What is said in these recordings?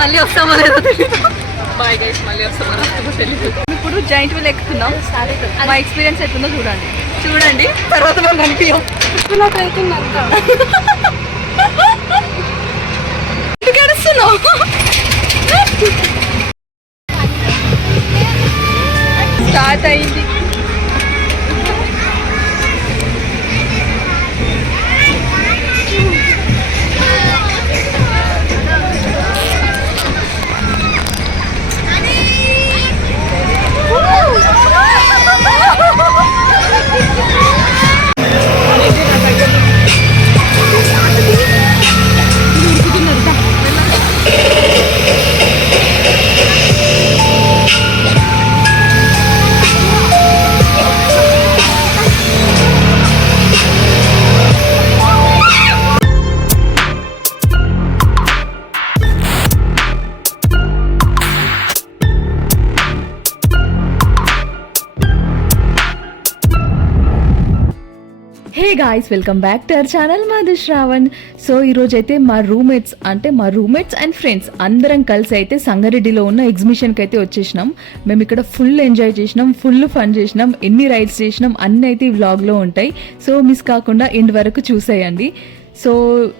మళ్ళీ వస్తామో లేదో తెలియదు. బాయ్ గైస్, మళ్ళీ వస్తామో లేదో తెలియదు. ఇప్పుడు జాయింట్ వీల్ ఎక్కుతున్నాం. మా ఎక్స్పీరియన్స్ ఎట్లుందో చూడండి తర్వాత మనం కనిపించాం. స్టార్ట్ అయింది. Hey guys, welcome back to our channel మాది శ్రావణ్. సో ఈరోజు అయితే మా రూమ్మేట్స్ అండ్ ఫ్రెండ్స్ అందరం కలిసి అయితే సంగారెడ్డిలో ఉన్న ఎగ్జిబిషన్కి అయితే వచ్చేసినాం. మేము ఇక్కడ ఫుల్ ఎంజాయ్ చేసినాం, ఫుల్ ఫన్ చేసినాం, ఎన్ని రైడ్స్ చేసినాం అన్నీ అయితే ఈ వ్లాగ్లో ఉంటాయి. సో మిస్ కాకుండా ఎండ్ వరకు చూసేయండి. సో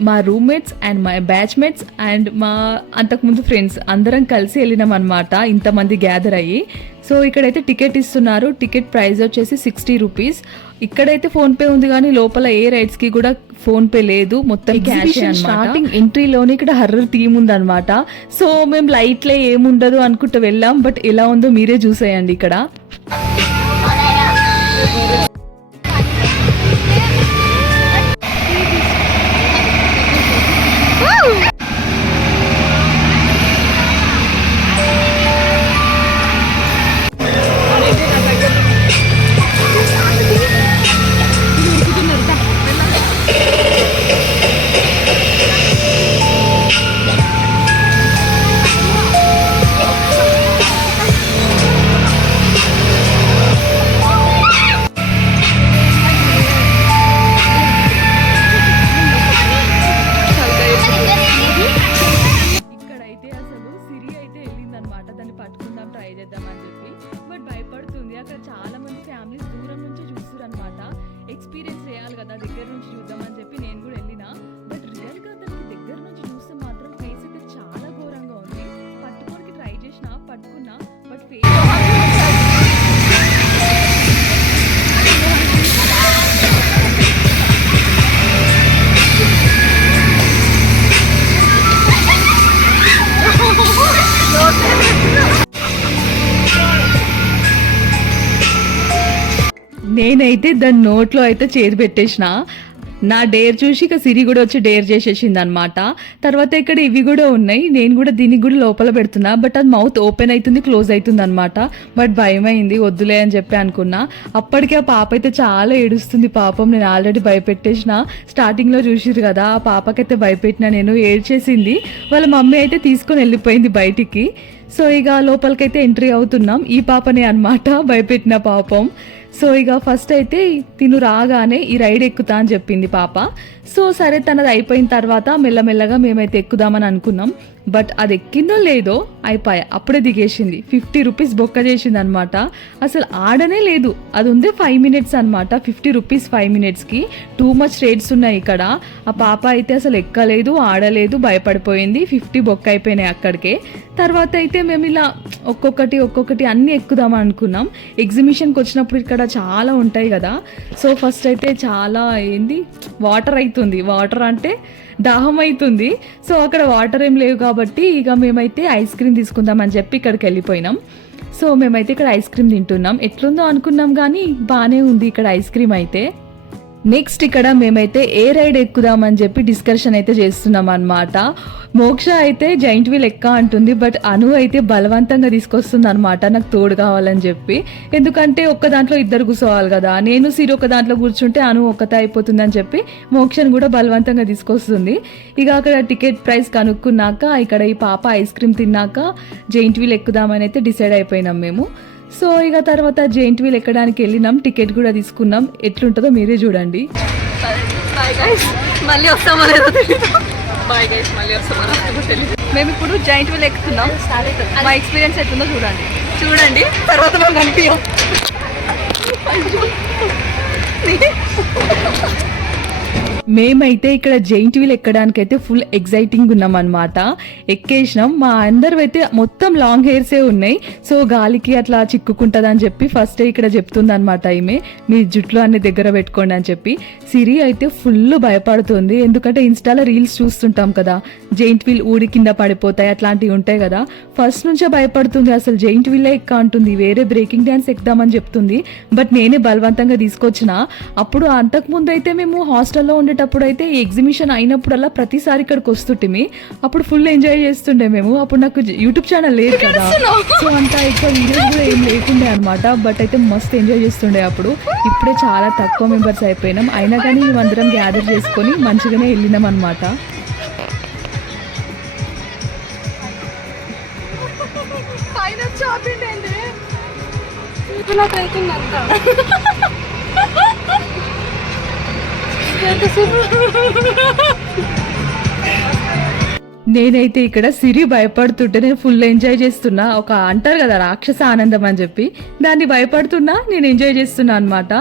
మా రూమ్మేట్స్ అండ్ మా బ్యాచ్మేట్స్ అండ్ మా అంతకుముందు ఫ్రెండ్స్ అందరం కలిసి వెళ్ళినాం అనమాట, ఇంతమంది గ్యాదర్ అయ్యి. సో ఇక్కడైతే టికెట్ ఇస్తున్నారు. టికెట్ ప్రైస్ వచ్చేసి 60 రూపీస్. ఇక్కడైతే ఫోన్పే ఉంది కానీ లోపల ఏ రైడ్స్ కి కూడా ఫోన్పే లేదు, మొత్తం క్యాష్. స్టార్టింగ్ ఎంట్రీలోనే ఇక్కడ హర్రర్ థీమ్ ఉందన్నమాట. సో మేము లైట్లే ఏముండదు అనుకుంటూ వెళ్ళాం, బట్ ఎలా ఉందో మీరే చూసేయండి. ఇక్కడ ఎక్స్పీరియన్స్ చేయాలి కదా, దగ్గర నుంచి చూద్దామని చెప్పి నేను కూడా వెళ్ళినా. బట్ రియల్గా దానికి దగ్గర నుంచి చూస్తే మాత్రం ఫేస్ అయితే చాలా ఘోరంగా ఉంది. పట్టుకోనికి ట్రై చేసినా, పట్టుకున్నా, బట్ ఫేస్ నేనైతే దాని నోట్లో అయితే చేతి పెట్టేసిన. నా డేర్ చూసి ఇక సిరి కూడా వచ్చి డేర్ చేసేసింది అనమాట. తర్వాత ఇక్కడ ఇవి కూడా ఉన్నాయి, నేను కూడా దీనికి కూడా లోపల పెడుతున్నా, బట్ అది మౌత్ ఓపెన్ అవుతుంది, క్లోజ్ అవుతుంది అనమాట. బట్ భయమైంది, వద్దులే అని చెప్పి అనుకున్నా. అప్పటికే ఆ పాప అయితే చాలా ఏడుస్తుంది పాపం. నేను ఆల్రెడీ భయపెట్టేసిన, స్టార్టింగ్లో చూసిరు కదా, ఆ పాపకైతే భయపెట్టిన నేను, ఏడ్చేసింది. వాళ్ళ మమ్మీ అయితే తీసుకొని వెళ్ళిపోయింది బయటికి. సో ఇక లోపలికైతే ఎంట్రీ అవుతున్నాం. ఈ పాపనే అనమాట భయపెట్టిన పాపం. సో ఇక ఫస్ట్ అయితే తిను రాగానే ఈ రైడ్ ఎక్కుతా అని చెప్పింది పాప. సో సరే తనది అయిపోయిన తర్వాత మెల్లమెల్లగా మేమైతే ఎక్కుదామని అనుకున్నాం. బట్ అది ఎక్కిందో లేదో అయిపోయా, అప్పుడే దిగేసింది. 50 రూపీస్ బొక్క చేసింది అనమాట. అసలు ఆడనే లేదు, అది ఉంది 5 మినిట్స్ అనమాట. 50 రూపీస్ 5 మినిట్స్కి. టూ మచ్ రేట్స్ ఉన్నాయి ఇక్కడ. ఆ పాప అయితే అసలు ఎక్కలేదు, ఆడలేదు, భయపడిపోయింది. 50 బొక్క అయిపోయినాయి అక్కడికే. తర్వాత అయితే మేము ఇలా ఒక్కొక్కటి అన్నీ ఎక్కుదామని అనుకున్నాం. ఎగ్జిబిషన్కి వచ్చినప్పుడు ఇక్కడ చాలా ఉంటాయి కదా. సో ఫస్ట్ అయితే చాలా వాటర్ అవుతుంది, వాటర్ అంటే దాహం అవుతుంది. సో అక్కడ వాటర్ ఏం లేవు కాబట్టి ఇక మేమైతే ఐస్ క్రీమ్ తీసుకుందామని చెప్పి ఇక్కడికి వెళ్ళిపోయినాం. సో మేమైతే ఇక్కడ ఐస్ క్రీమ్ తింటున్నాం. ఎట్లుందో అనుకున్నాం కానీ బాగానే ఉంది ఇక్కడ ఐస్ క్రీమ్ అయితే. నెక్స్ట్ ఇక్కడ మేమైతే ఏ రైడ్ ఎక్కుదామని చెప్పి డిస్కషన్ అయితే చేస్తున్నాం అనమాట. మోక్ష అయితే జైంట్ వీల్ ఎక్క అంటుంది, బట్ అను అయితే బలవంతంగా తీసుకొస్తుంది అనమాట నాకు తోడు కావాలని చెప్పి. ఎందుకంటే ఒక్క దాంట్లో ఇద్దరు కూర్చోవాలి కదా, నేను సిరి ఒక దాంట్లో కూర్చుంటే అను ఒక్కతే అయిపోతుంది అని చెప్పి మోక్షను కూడా బలవంతంగా తీసుకొస్తుంది. ఇక అక్కడ టికెట్ ప్రైస్ కనుక్కున్నాక ఇక్కడ ఈ పాప ఐస్ క్రీమ్ తిన్నాక జైంట్ వీల్ ఎక్కుదామని అయితే డిసైడ్ అయిపోయినాం మేము. సో ఇక తర్వాత జైంట్ వీల్ ఎక్కడానికి వెళ్ళినాం, టికెట్ కూడా తీసుకున్నాం. ఎట్లుంటుందో మీరే చూడండి. మళ్ళీ వస్తామో లేదో తెలియదు. మేము ఇప్పుడు జైంట్ వీల్ ఎక్కుతున్నాం. మా ఎక్స్పీరియన్స్ ఎట్లుందో చూడండి తర్వాత మనం కనిపించాం. మేమైతే ఇక్కడ జైంట్ వీల్ ఎక్కడానికైతే ఫుల్ ఎగ్జైటింగ్ ఉన్నాం అనమాట. ఎక్కేసినాం. మా అందరూ అయితే మొత్తం లాంగ్ హెయిర్సే ఉన్నాయి. సో గాలికి అట్లా చిక్కుకుంటుంది అని చెప్పి ఫస్ట్ ఇక్కడ చెప్తుంది అనమాట ఈమె, మీ జుట్లు అన్ని దగ్గర పెట్టుకోండి అని చెప్పి. సిరి అయితే ఫుల్ భయపడుతుంది, ఎందుకంటే ఇన్స్టాలో రీల్స్ చూస్తుంటాం కదా, జైంట్ వీల్ ఊడి కింద పడిపోతాయి అట్లాంటివి ఉంటాయి కదా. ఫస్ట్ నుంచే భయపడుతుంది, అసలు జైంట్ వీల్ ఎక్క అంటుంది, వేరే బ్రేకింగ్ డ్యాన్స్ ఎక్కుదామని చెప్తుంది. బట్ నేనే బలవంతంగా తీసుకొచ్చిన. అప్పుడు అంతకుముందు అయితే మేము హాస్టల్లో ఉండేటప్పుడు అయితే ఈ ఎగ్జిబిషన్ అయినప్పుడల్లా ప్రతిసారి ఇక్కడికి వస్తుంటిమి. అప్పుడు ఫుల్ ఎంజాయ్ చేస్తుండే మేము. అప్పుడు నాకు యూట్యూబ్ ఛానల్ లేదు కదా, సో అంతా ఎక్కువ వీడియోస్ కూడా ఏం లేకుండే అనమాట. బట్ అయితే మస్తు ఎంజాయ్ చేస్తుండే అప్పుడు. ఇప్పుడే చాలా తక్కువ మెంబర్స్ అయిపోయినాం, అయినా కానీ మేమందరం గ్యాదర్ చేసుకొని మంచిగానే వెళ్ళినాం అనమాట. నేనైతే ఇక్కడ సిరి భయపడుతుంటే నేను ఫుల్ ఎంజాయ్ చేస్తున్నా. ఒక అంటారు కదా రాక్షస ఆనందం అని చెప్పి, దాన్ని భయపడుతున్నా నేను ఎంజాయ్ చేస్తున్నా అనమాట.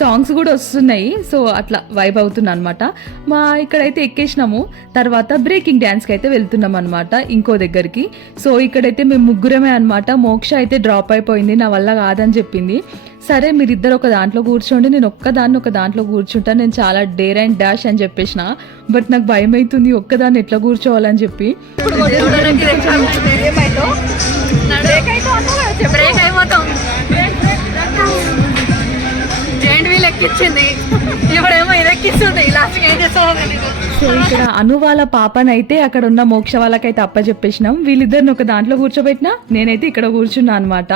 సాంగ్స్ కూడా వస్తున్నాయి, సో అట్లా వైబ్ అవుతున్నా అనమాట. మా ఇక్కడైతే ఎక్కేసినాము. తర్వాత బ్రేకింగ్ డ్యాన్స్కి అయితే వెళ్తున్నాం అనమాట ఇంకో దగ్గరికి. సో ఇక్కడైతే మేము ముగ్గురమే అనమాట. మోక్ష అయితే డ్రాప్ అయిపోయింది, నా వల్ల కాదని చెప్పింది. సరే మీరిద్దరు ఒక దాంట్లో కూర్చోండి, నేను ఒక్కదాన్ని ఒక దాంట్లో కూర్చుంటాను, నేను చాలా డేర్ అండ్ డాష్ అని చెప్పేసిన. బట్ నాకు భయం అవుతుంది ఒక్కదాన్ని ఎట్లా కూర్చోవాలని చెప్పి. సో ఇక్కడ అను వాళ్ళ పాపనైతే అక్కడ ఉన్న మోక్ష వాళ్ళకైతే అప్పచెప్పేసినాం. వీళ్ళిద్దరిని ఒక దాంట్లో కూర్చోబెట్టినా, నేనైతే ఇక్కడ కూర్చున్నా అనమాట.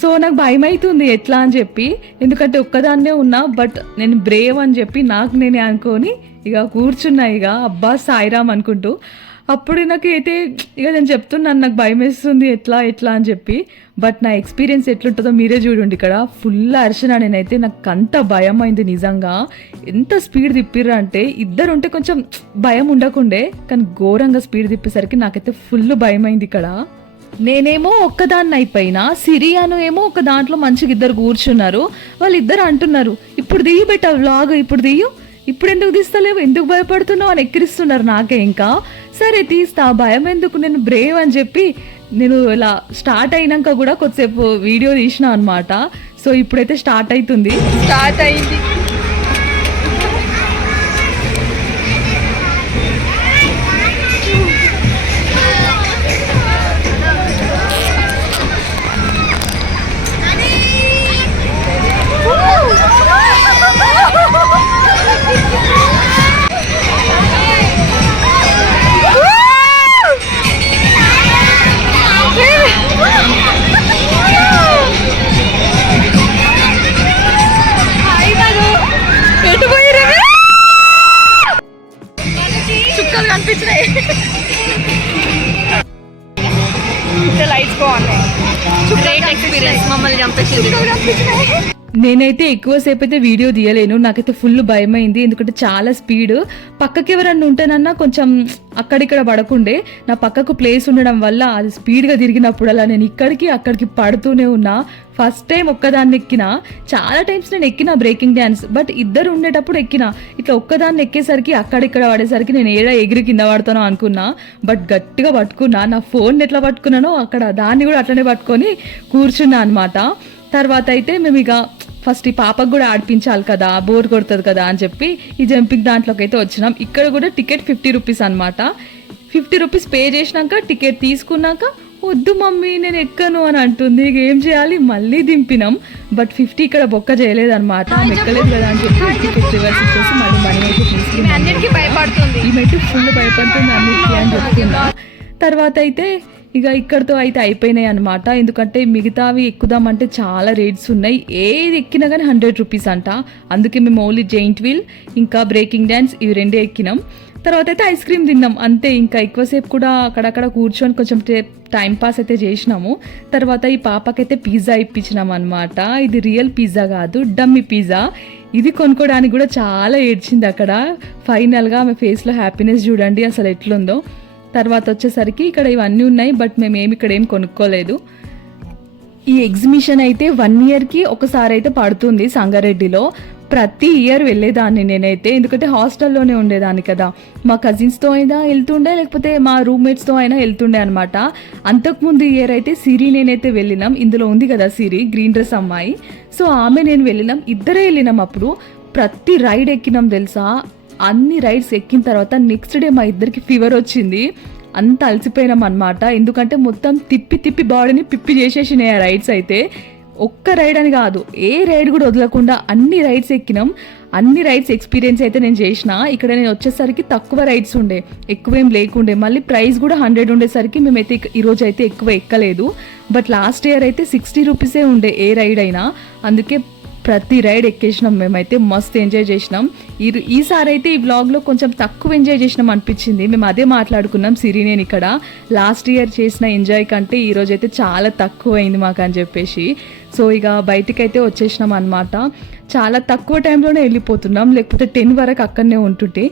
సో నాకు భయం అవుతుంది ఎట్లా అని చెప్పి, ఎందుకంటే ఒక్కదాన్నే ఉన్నా. బట్ నేను బ్రేవ్ అని చెప్పి నాకు నేనే అనుకొని ఇక కూర్చున్నా, ఇక అబ్బా సాయిరామ్ అనుకుంటూ. అప్పుడు నాకు అయితే ఇక నేను చెప్తున్నాను, నాకు భయం వేస్తుంది ఎట్లా అని చెప్పి. బట్ నా ఎక్స్పీరియన్స్ ఎట్లుంటుందో మీరే చూడండి. ఇక్కడ ఫుల్ అరిచిన నేనైతే, నాకు అంత భయం అయింది నిజంగా. ఎంత స్పీడ్ తిప్పిర్రా అంటే, ఇద్దరు ఉంటే కొంచెం భయం ఉండకుండే, కానీ ఘోరంగా స్పీడ్ తిప్పేసరికి నాకైతే ఫుల్ భయం అయింది ఇక్కడ. నేనేమో ఒక్కదాన్ని అయిపోయినా, సిరియాను ఏమో ఒక దాంట్లో మంచిగా ఇద్దరు కూర్చున్నారు. వాళ్ళిద్దరు అంటున్నారు, ఇప్పుడు దిగి పెట్టా వ్లాగ్, ఇప్పుడు దియ్యు, ఇప్పుడు ఎందుకు తీస్తలేవు, ఎందుకు భయపడుతున్నావు అని ఎక్కిరిస్తున్నారు నాకే. ఇంకా సరే తీస్తా, భయం ఎందుకు, నేను బ్రేవ్ అని చెప్పి నేను ఇలా స్టార్ట్ అయినాక కూడా కొద్దిసేపు వీడియో తీసిన అనమాట. సో ఇప్పుడైతే స్టార్ట్ అయింది. చుక్కలు కనిపించినాయి, లైట్స్ బాగున్నాయి. గ్రేట్ ఎక్స్పీరియన్స్, మమ్మల్ని చంపేసింది. నేనైతే ఎక్కువసేపు అయితే వీడియో తీయలేను, నాకైతే ఫుల్ భయం అయింది. ఎందుకంటే చాలా స్పీడ్. పక్కకి ఎవరన్నా ఉంటేనన్నా కొంచెం అక్కడిక్కడ పడకుండే, నా పక్కకు ప్లేస్ ఉండడం వల్ల అది స్పీడ్గా తిరిగినప్పుడల్లా నేను ఇక్కడికి అక్కడికి పడుతూనే ఉన్నా. ఫస్ట్ టైం ఒక్కదాన్ని ఎక్కిన, చాలా టైమ్స్ నేను ఎక్కిన బ్రేకింగ్ డ్యాన్స్, బట్ ఇద్దరు ఉండేటప్పుడు ఎక్కిన. ఇట్లా ఒక్కదాన్ని ఎక్కేసరికి అక్కడిక్కడ పడేసరికి నేను ఏడా ఎగిరి కింద పడతానో అనుకున్నా. బట్ గట్టిగా పట్టుకున్నా, నా ఫోన్ ఎట్లా పట్టుకున్నానో అక్కడ దాన్ని కూడా అట్లనే పట్టుకొని కూర్చున్నా అనమాట. తర్వాత అయితే మేము ఇక ఫస్ట్ ఈ పాపకు కూడా ఆడిపించాలి కదా, బోర్ కొడుతుంది కదా అని చెప్పి ఈ జంపింగ్ దాంట్లోకి అయితే వచ్చినాం. ఇక్కడ కూడా టికెట్ 50 రూపీస్ అనమాట. 50 రూపీస్ పే చేసినాక టికెట్ తీసుకున్నాక వద్దు మమ్మీ నేను ఎక్కను అని అంటుంది. ఇక ఏం చేయాలి, మళ్ళీ దింపినాం. బట్ 50 ఇక్కడ బొక్క చేయలేదన్నమాట. ఆమె ఎక్కలేదు కదా అని చెప్పి టికెట్ రివర్స్ ఇచ్చేసి మళ్ళీ మనీ అయితే తీసుకున్నాం. ఈమెయితే ఫుల్ భయపడుతుంది అన్నిటికీ అని చెప్తున్నా. తర్వాత అయితే ఇక ఇక్కడతో అయితే అయిపోయినాయి అనమాట. ఎందుకంటే మిగతావి ఎక్కుదామంటే చాలా రేట్స్ ఉన్నాయి. ఏది ఎక్కినా కానీ 100 రూపీస్ అంట. అందుకే మేము ఓన్లీ జెయింట్ వీల్ ఇంకా బ్రేకింగ్ డ్యాన్స్ ఇవి రెండే ఎక్కినాం. తర్వాత అయితే ఐస్ క్రీమ్ తిన్నాం అంతే. ఇంకా ఎక్కువసేపు కూడా అక్కడక్కడ కూర్చొని కొంచెం టైం పాస్ అయితే చేసినాము. తర్వాత ఈ పాపకైతే పిజ్జా ఇప్పించినాం అనమాట. ఇది రియల్ పిజ్జా కాదు, డమ్మీ పిజ్జా. ఇది కొనుక్కోవడానికి కూడా చాలా ఏడ్చింది అక్కడ. ఫైనల్గా ఆమె ఫేస్లో హ్యాపీనెస్ చూడండి అసలు ఎట్లుందో. తర్వాత వచ్చేసరికి ఇక్కడ ఇవన్నీ ఉన్నాయి, బట్ మేము ఇక్కడ ఏం కొనుక్కోలేదు. ఈ ఎగ్జిబిషన్ అయితే 1 ఇయర్కి ఒకసారి అయితే పడుతుంది సంగారెడ్డిలో. ప్రతి ఇయర్ వెళ్ళేదాన్ని నేనైతే, ఎందుకంటే హాస్టల్లోనే ఉండేదాన్ని కదా. మా కజిన్స్తో అయినా వెళ్తుండే, లేకపోతే మా రూమ్మేట్స్తో అయినా వెళ్తుండే అనమాట. అంతకుముందు ఇయర్ అయితే సిరి నేనైతే వెళ్ళినాం. ఇందులో ఉంది కదా సిరి, గ్రీన్ డ్రెస్ అమ్మాయి. సో ఆమె నేను వెళ్ళినాం, ఇద్దరే వెళ్ళినాం. అప్పుడు ప్రతి రైడ్ ఎక్కినాం తెలుసా. అన్ని రైడ్స్ ఎక్కిన తర్వాత నెక్స్ట్ డే మా ఇద్దరికి ఫీవర్ వచ్చింది. అంత అలసిపోయినాం అనమాట. ఎందుకంటే మొత్తం తిప్పి బాడీని పిప్పి చేసేసినాయి ఆ రైడ్స్ అయితే. ఒక్క రైడ్ అని కాదు, ఏ రైడ్ కూడా వదలకుండా అన్ని రైడ్స్ ఎక్కినాం. అన్ని రైడ్స్ ఎక్స్పీరియన్స్ అయితే నేను చేసిన. ఇక్కడ నేను వచ్చేసరికి తక్కువ రైడ్స్ ఉండే, ఎక్కువేం లేకుండే. మళ్ళీ ప్రైస్ కూడా 100 ఉండేసరికి మేమైతే ఈరోజు అయితే ఎక్కువ ఎక్కలేదు. బట్ లాస్ట్ ఇయర్ అయితే 60 రూపీసే ఉండే ఏ రైడ్ అయినా. అందుకే ప్రతి రైడ్ ఎక్కేసినాం. మేమైతే మస్తు ఎంజాయ్ చేసినాం. ఈసారి అయితే ఈ వ్లాగ్లో కొంచెం తక్కువ ఎంజాయ్ చేసినాం అనిపించింది. మేము అదే మాట్లాడుకున్నాం సిరి నేను ఇక్కడ. లాస్ట్ ఇయర్ చేసిన ఎంజాయ్ కంటే ఈరోజు అయితే చాలా తక్కువ అయింది మాకు అని చెప్పేసి. సో ఇక బయటికైతే వచ్చేసినాం అనమాట. చాలా తక్కువ టైంలోనే వెళ్ళిపోతున్నాం, లేకపోతే 10 వరకు అక్కడనే ఉంటుంటే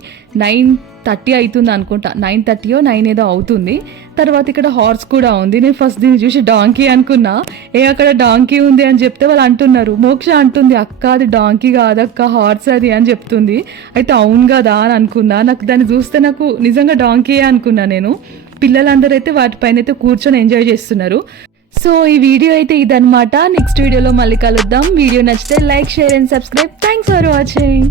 9:30 అవుతుంది అనుకుంటా. 9:30 9 ఏదో అవుతుంది. తర్వాత ఇక్కడ హార్స్ కూడా ఉంది. నేను ఫస్ట్ దీన్ని చూసి డాంకీ అనుకున్నా. అక్కడ డాంకీ ఉంది అని చెప్తే వాళ్ళు అంటున్నారు, మోక్ష అంటుంది అక్క అది డాంకీ కాదక్క హార్స్ అది అని చెప్తుంది. అయితే అవును కదా అని అనుకున్నా. నాకు దాన్ని చూస్తే నాకు నిజంగా డాంకీ అనుకున్నా నేను. పిల్లలందరూ అయితే వాటిపైన అయితే కూర్చొని ఎంజాయ్ చేస్తున్నారు. సో ఈ వీడియో అయితే ఇదన్నమాట. నెక్స్ట్ వీడియోలో మళ్ళీ కలుద్దాం. వీడియో నచ్చితే like, share and subscribe. Thanks for watching.